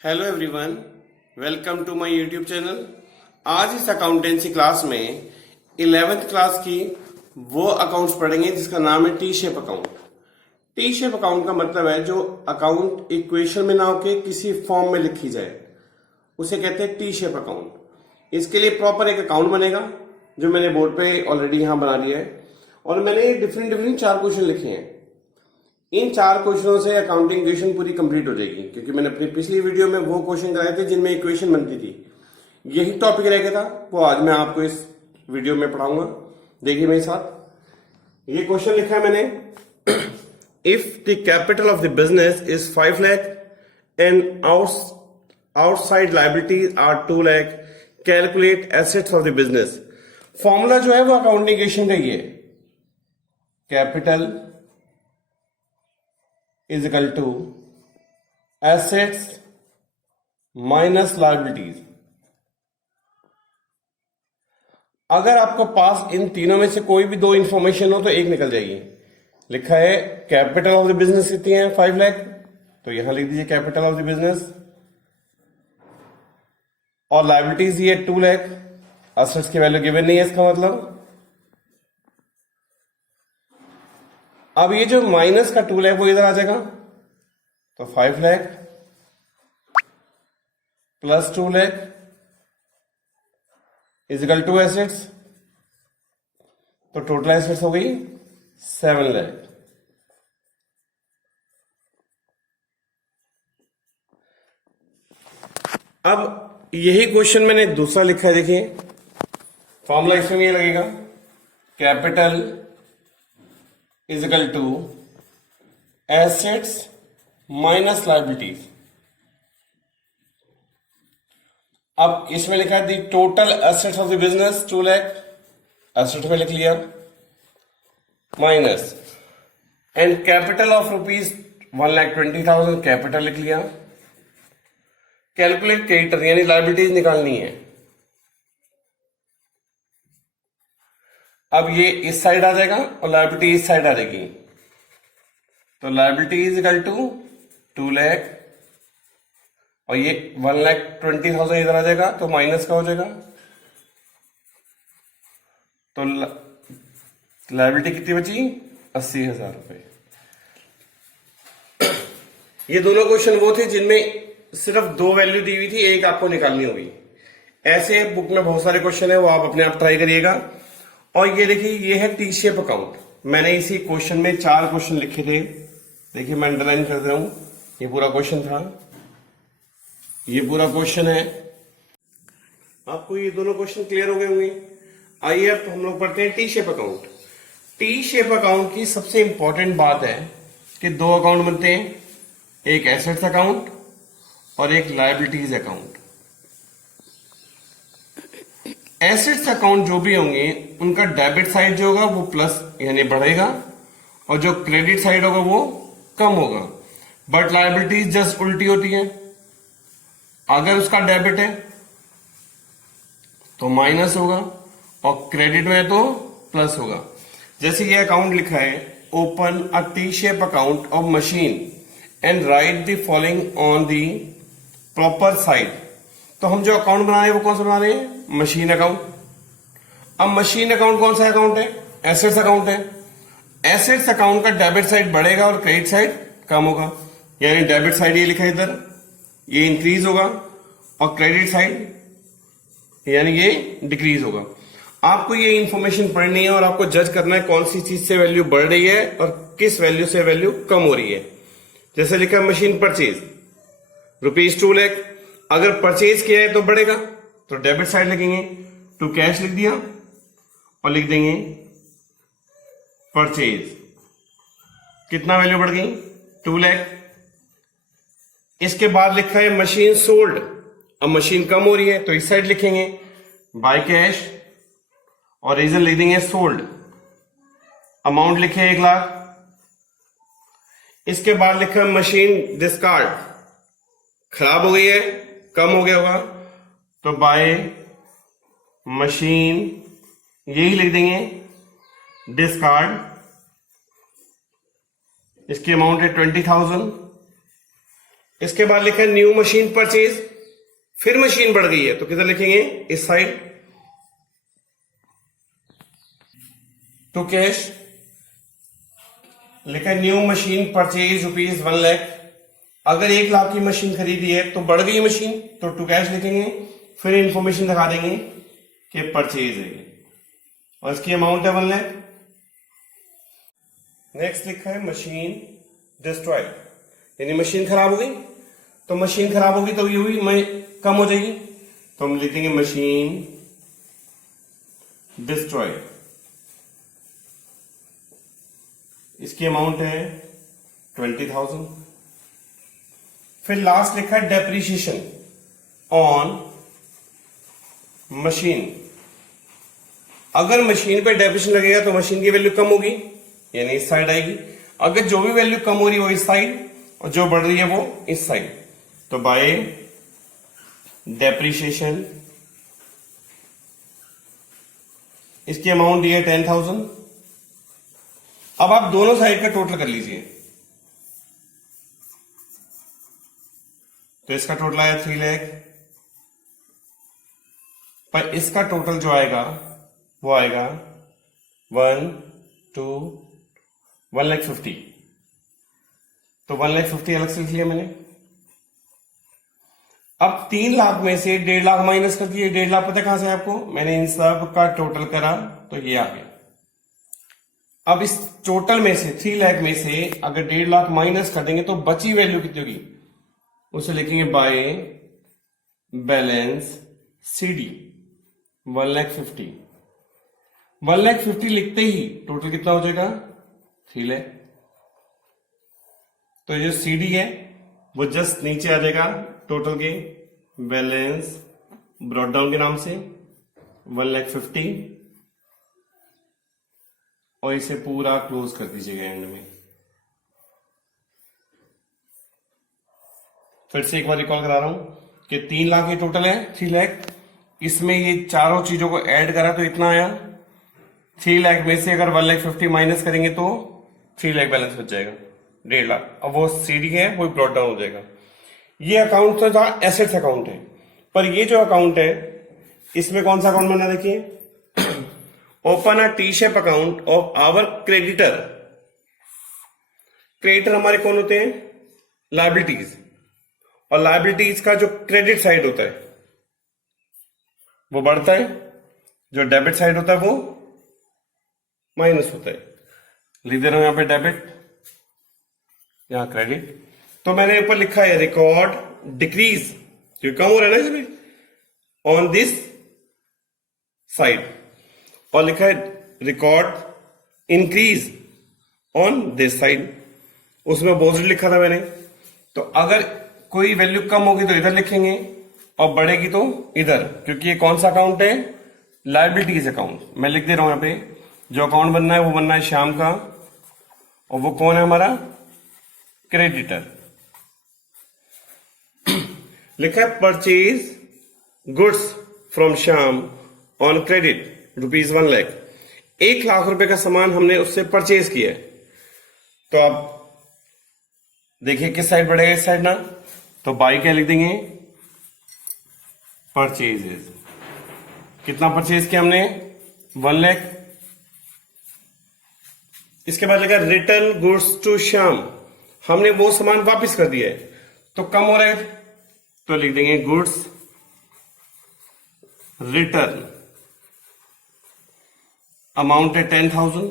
Hello everyone, welcome to my YouTube channel. आज इस accountancy class में 11th क्लास की वो अकाउंट्स पढ़ेंगे जिसका नाम है T shape account. T shape account का मतलब है जो अकाउंट इक्वेशन में ना होके किसी फॉर्म में लिखी जाए, उसे कहते हैं टी शेप अकाउंट। इसके लिए प्रॉपर एक अकाउंट बनेगा जो मैंने बोर्ड पे ऑलरेडी यहां बना लिया है, और मैंने डिफरेंट 4 क्वेश्चन लिखे हैं। इन 4 क्वेश्चनों से अकाउंटिंग इक्वेशन पूरी कंप्लीट हो जाएगी, क्योंकि मैंने अपनी पिछली वीडियो में वो क्वेश्चन कराए थे जिनमें इक्वेशन बनती थी। यही टॉपिक रह गया था, वो आज मैं आपको इस वीडियो में पढ़ाऊंगा। देखिए मेरे साथ, ये क्वेश्चन लिखा है मैंने। If the capital of the business is 5 lakh and outside liabilities are 2 lakh, calculate assets of the business. Formula जो है वो अकाउंटिंग इक्वेशन का ही है। Capital is equal to assets minus liabilities। अगर आपको पास इन तीनों में से कोई भी 2 इंफॉर्मेशन हो तो एक निकल जाएगी। लिखा है कैपिटल ऑफ द बिजनेस कितनी है 5 लाख, तो यहां लिख दीजिए कैपिटल ऑफ द बिजनेस, और लाइबिलिटीज ये 2 लाख। एसेट्स की वैल्यू गिवन नहीं है, इसका मतलब अब ये जो माइनस का 2 लाख वो इधर आ जाएगा, तो 5 lakh plus 2 lakh is equal to assets, तो टोटल एसेट्स हो गई 7 लाख। अब यही क्वेश्चन मैंने दूसरा लिखा है, देखिए फॉर्मूला इसमें ये लगेगा, capital is equal to assets minus liabilities। अब इसमें लिखा है दी total assets of the business 2 lakh, asset में लिख लिया, minus and capital of rupees 1,20,000, capital लिख लिया। कैलकुलेट क्रेडिटर यानी लाइबिलिटीज निकालनी है। अब ये इस साइड आ जाएगा और लायबिलिटी इस साइड आ जाएगी, तो liability is equal to 2 lakh, और ये 1,20,000 इधर आ जाएगा, तो माइनस का हो जाएगा, तो लायबिलिटी कितनी बची 80,000 रुपए। ये दोनों क्वेश्चन वो थे जिनमें सिर्फ 2 वैल्यू दी हुई थी, एक आपको निकालनी होगी। ऐसे बुक में बहुत सारे क्वेश्चन है, वो आप अपने आप ट्राई करिएगा। और ये देखिए, ये है टी शेप अकाउंट। मैंने इसी क्वेश्चन में 4 क्वेश्चन लिखे थे, देखिए मैं अंडरलाइन कर रहा हूं। ये पूरा क्वेश्चन था, ये पूरा क्वेश्चन है। आपको ये दोनों क्वेश्चन क्लियर हो गए होंगे। आइए अब हम लोग पढ़ते हैं T shape account. T shape account की सबसे इंपॉर्टेंट बात है कि 2 अकाउंट बनते हैं, एक एसेट्स अकाउंट और एक लायबिलिटीज अकाउंट। एसेट्स अकाउंट जो भी होंगे उनका डेबिट साइड जो होगा वो प्लस यानी बढ़ेगा, और जो क्रेडिट साइड होगा वो कम होगा। बट लायबिलिटीज जस्ट उल्टी होती है, अगर उसका डेबिट है तो माइनस होगा और क्रेडिट में तो प्लस होगा। जैसे ये अकाउंट लिखा है, open a T shape account of machine and right the following on the proper side. तो हम जो अकाउंट बना रहे हैं वो कौन सा बना रहे हैं, मशीन अकाउंट। अब मशीन अकाउंट कौन सा अकाउंट है, एसेट्स अकाउंट है। एसेट्स अकाउंट का डेबिट साइड बढ़ेगा और क्रेडिट साइड कम होगा, यानी डेबिट साइड ये लिखा है इधर, ये इंक्रीज होगा, और क्रेडिट साइड यानी ये डिक्रीज होगा। आपको ये इंफॉर्मेशन पढ़नी है और आपको जज करना है कौन सी चीज से वैल्यू बढ़ रही है और किस वैल्यू से वैल्यू कम हो रही है। जैसे लिखा है मशीन परचेज रुपीज 2 लाख, अगर परचेज किया है तो बढ़ेगा, तो डेबिट साइड लिखेंगे, टू कैश लिख दिया और लिख देंगे परचेज। कितना वैल्यू बढ़ गई 2 लाख। इसके बाद लिखा है मशीन सोल्ड, अब मशीन कम हो रही है तो इस साइड लिखेंगे बाय कैश, और रीजन लिख देंगे सोल्ड। अमाउंट लिखे 1 लाख। इसके बाद लिखा है मशीन डिस्कार्ड, खराब हो गई है, कम हो गया होगा, तो बाय मशीन यही लिख देंगे डिस्कार्ड। इसकी अमाउंट है 20,000। इसके बाद लिखा है न्यू मशीन परचेज, फिर मशीन बढ़ गई है तो किधर लिखेंगे, इस साइड। टू कैश लिखा है न्यू मशीन परचेज ₹1,00,000। अगर 1,00,000 की मशीन खरीदी है तो बढ़ गई मशीन तो टू कैश लिखेंगे, फिर इंफॉर्मेशन दिखा देंगे कि परचेज है और इसकी अमाउंट है 1,00,000। नेक्स्ट लिखा है मशीन डिस्ट्रॉय, यानी मशीन खराब हो गई, तो मशीन खराब होगी तो ये हुई कम हो जाएगी, तो हम लिखेंगे मशीन डिस्ट्रॉय। इसकी अमाउंट है 20,000। फिर लास्ट लिखा है डेप्रीशिएशन ऑन मशीन। अगर मशीन पे डेप्रीशिएशन लगेगा तो मशीन की वैल्यू कम होगी, यानी इस साइड आएगी। अगर जो भी वैल्यू कम हो रही है वो इस साइड और जो बढ़ रही है वो इस साइड, तो बाय डेप्रीशिएशन इसकी अमाउंट दी है 10,000। अब आप दोनों साइड का टोटल कर लीजिए, तो इसका टोटल आया 3,00,000, पर इसका टोटल जो आएगा वो आएगा 1,50,000। तो 1,50,000 अलग से लिख लिया मैंने। अब 3,00,000 में से 1,50,000 माइनस कर दिए। 1,50,000 पता कहां से आपको, मैंने इन सब का टोटल करा तो ये आ गया। अब इस टोटल में से 3,00,000 में से अगर 1,50,000 माइनस कर देंगे तो बची वैल्यू कितनी होगी, उसे लिखेंगे बाय बैलेंस CD 1,50,000। 1,50,000 लिखते ही टोटल कितना हो जाएगा 3,00,000। तो जो CD है वो जस्ट नीचे आ जाएगा टोटल के बैलेंस ब्रॉट डाउन के नाम से 1,50,000, और इसे पूरा क्लोज कर दीजिएगा एंड में। फिर से एक बार रिकॉल करा रहा हूं कि 3,00,000 ये टोटल है 3,00,000, इसमें ये चारों चीजों को ऐड करा तो इतना आया। 3,00,000 में से अगर 1,50,000 माइनस करेंगे तो 3,00,000 बैलेंस बच जाएगा 1,50,000। अब वो CD है वो ब्रॉट डाउन हो जाएगा। ये अकाउंट तो था एसेट्स अकाउंट है, पर ये जो अकाउंट है इसमें कौन सा अकाउंट बनना, देखिए open a T shape account of our creditor. Creditor हमारे कौन होते हैं, लायबिलिटीज, और लायबिलिटीज का जो क्रेडिट साइड होता है वो बढ़ता है, जो डेबिट साइड होता है वो माइनस होता है। लिख दे रहा हूं यहां पे डेबिट, यहां क्रेडिट। तो मैंने ऊपर लिखा है रिकॉर्ड डिक्रीज, जो कम हो रहा है ना इसमें, ऑन दिस साइड, और लिखा है record increase on this side, उसमें अपोजिट लिखा था मैंने। तो अगर कोई वैल्यू कम होगी तो इधर लिखेंगे और बढ़ेगी तो इधर, क्योंकि ये कौन सा अकाउंट है, लायबिलिटीज अकाउंट। मैं लिख दे रहा हूं यहां पे, जो अकाउंट बनना है वो बनना है श्याम का, और वो कौन है हमारा, क्रेडिटर। लिखा है purchase goods from Shyam on credit ₹1,00,000। 1,00,000 रुपए का सामान हमने उससे परचेज किया है, तो आप देखिए किस साइड बढ़ेगा, इस साइड ना, तो बाई क्या लिख देंगे, परचेजेस। कितना परचेज किया हमने, 1,00,000। इसके बाद लिखा रिटर्न गुड्स टू श्याम, हमने वो सामान वापस कर दिया है, तो कम हो रहा है तो लिख देंगे गुड्स रिटर्न, अमाउंट है 10,000।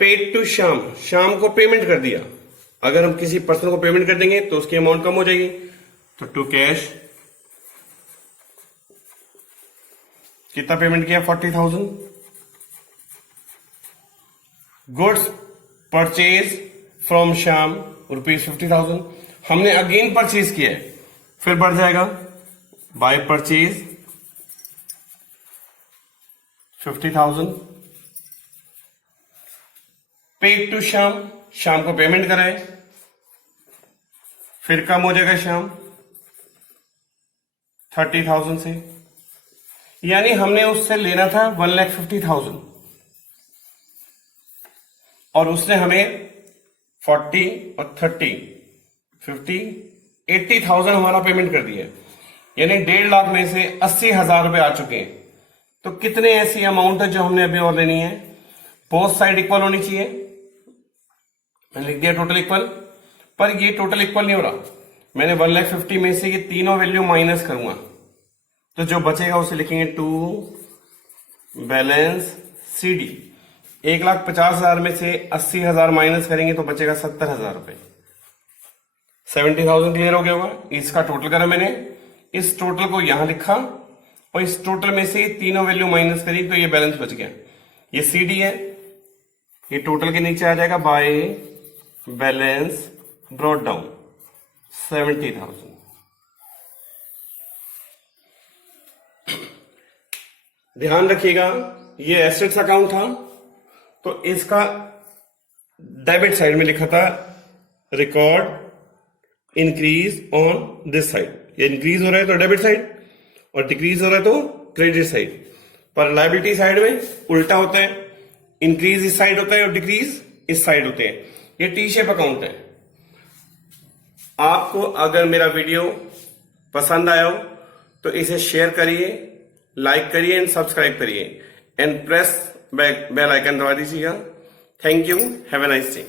पेड टू श्याम, श्याम को पेमेंट कर दिया। अगर हम किसी पर्सन को पेमेंट कर देंगे तो उसकी अमाउंट कम हो जाएगी, तो टू कैश कितना पेमेंट किया, 40,000। गुड्स परचेज फ्रॉम श्याम ₹50,000, हमने अगेन परचेज किया है, फिर बढ़ जाएगा by purchase 50,000। Paid to Shyam, Shyam को पेमेंट कराए, फिर कम हो जाएगा श्याम 30,000 से, यानी हमने उससे लेना था 1,50,000 और उसने हमें 40 और 30 80,000 हमारा पेमेंट कर दिया, यानी 1.5 लाख में से 80,000 रुपए आ चुके हैं। तो कितने ऐसी अमाउंट है जो हमने अभी और लेनी है? बोथ साइड इक्वल होनी चाहिए, मैंने लिख दिया टोटल इक्वल, पर ये टोटल इक्वल नहीं हो रहा। मैंने 1,50,000 में से ये तीनों वैल्यू माइनस करूंगा, तो जो बचेगा उसे लिखेंगे टू बैलेंस CD। 1,50,000 में से 80,000 माइनस करेंगे तो बचेगा 70,000 रुपए। 70,000 क्लियर हो गया होगा। इसका टोटल करा मैंने, इस टोटल को यहां लिखा और इस टोटल में से तीनों वैल्यू माइनस करी तो ये बैलेंस बच गया। ये CD है, ये टोटल के नीचे आ जाएगा बाय बैलेंस ब्रॉट डाउन 70,000। ध्यान रखिएगा, ये एसेट्स अकाउंट था, तो इसका डेबिट साइड में लिखा था record increase on this side. ये इंक्रीज हो रहा है तो डेबिट साइड, और डिक्रीज हो रहा है तो क्रेडिट साइड। पर लायबिलिटी साइड में उल्टा होता है, इंक्रीज इस साइड होता है और डिक्रीज इस साइड होते हैं। ये टी शेप अकाउंट है। आपको अगर मेरा वीडियो पसंद आया हो तो इसे शेयर करिए, लाइक करिए एंड सब्सक्राइब करिए एंड प्रेस बेल आइकन दबा दीजिएगा। Thank you, have a nice day.